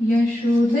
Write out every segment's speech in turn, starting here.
यशोदे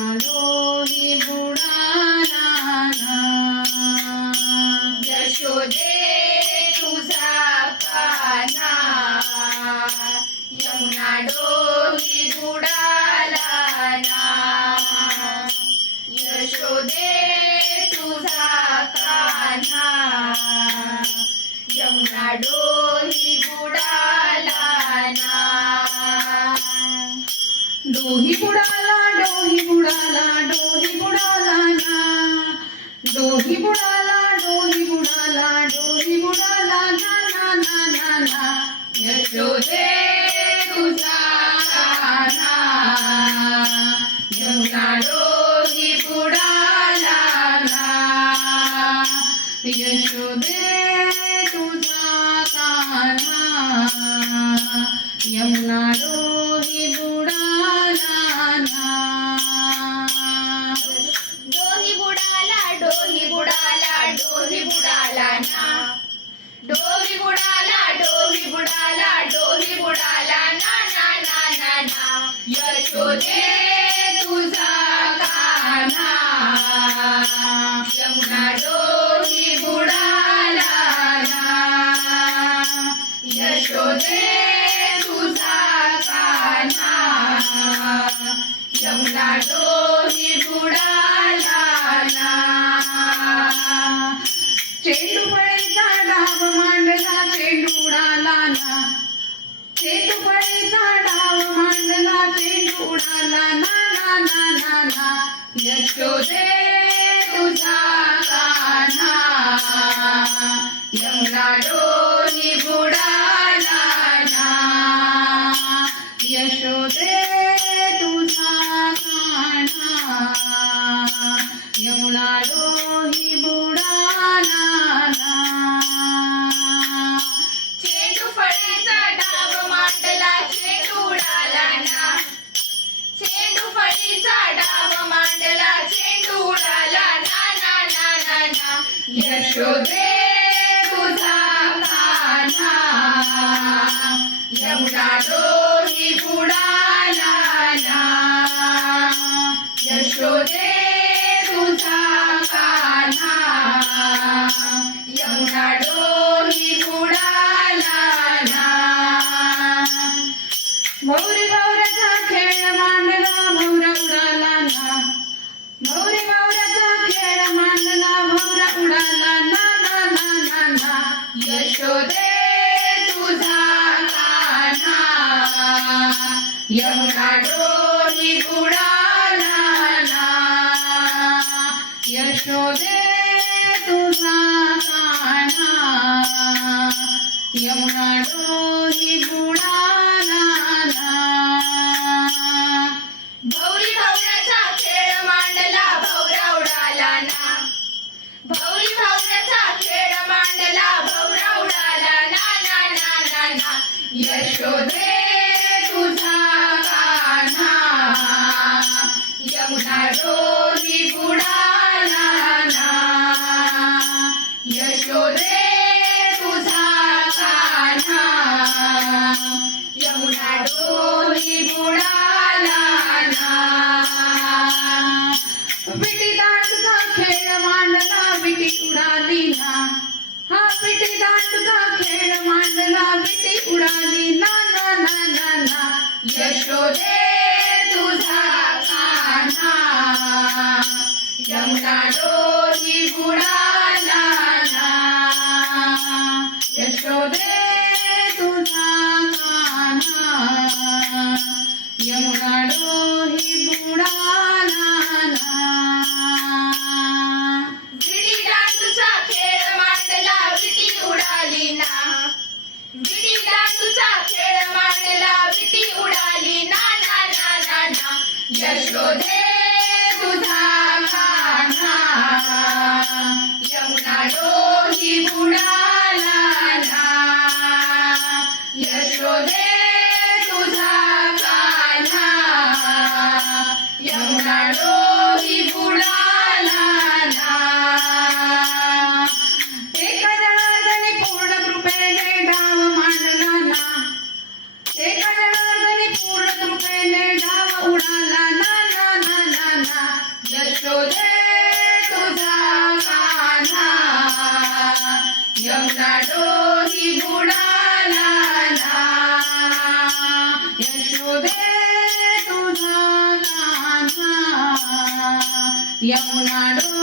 ఉన్నాడో ఈ కూడా शोधे तुझा काना. यमुना डोही बुडाला तुझा काना. यमुना डोही बुडाला काढोनी गुडाला यशोदे तुझा काना यमुना Elohim. యమునాడు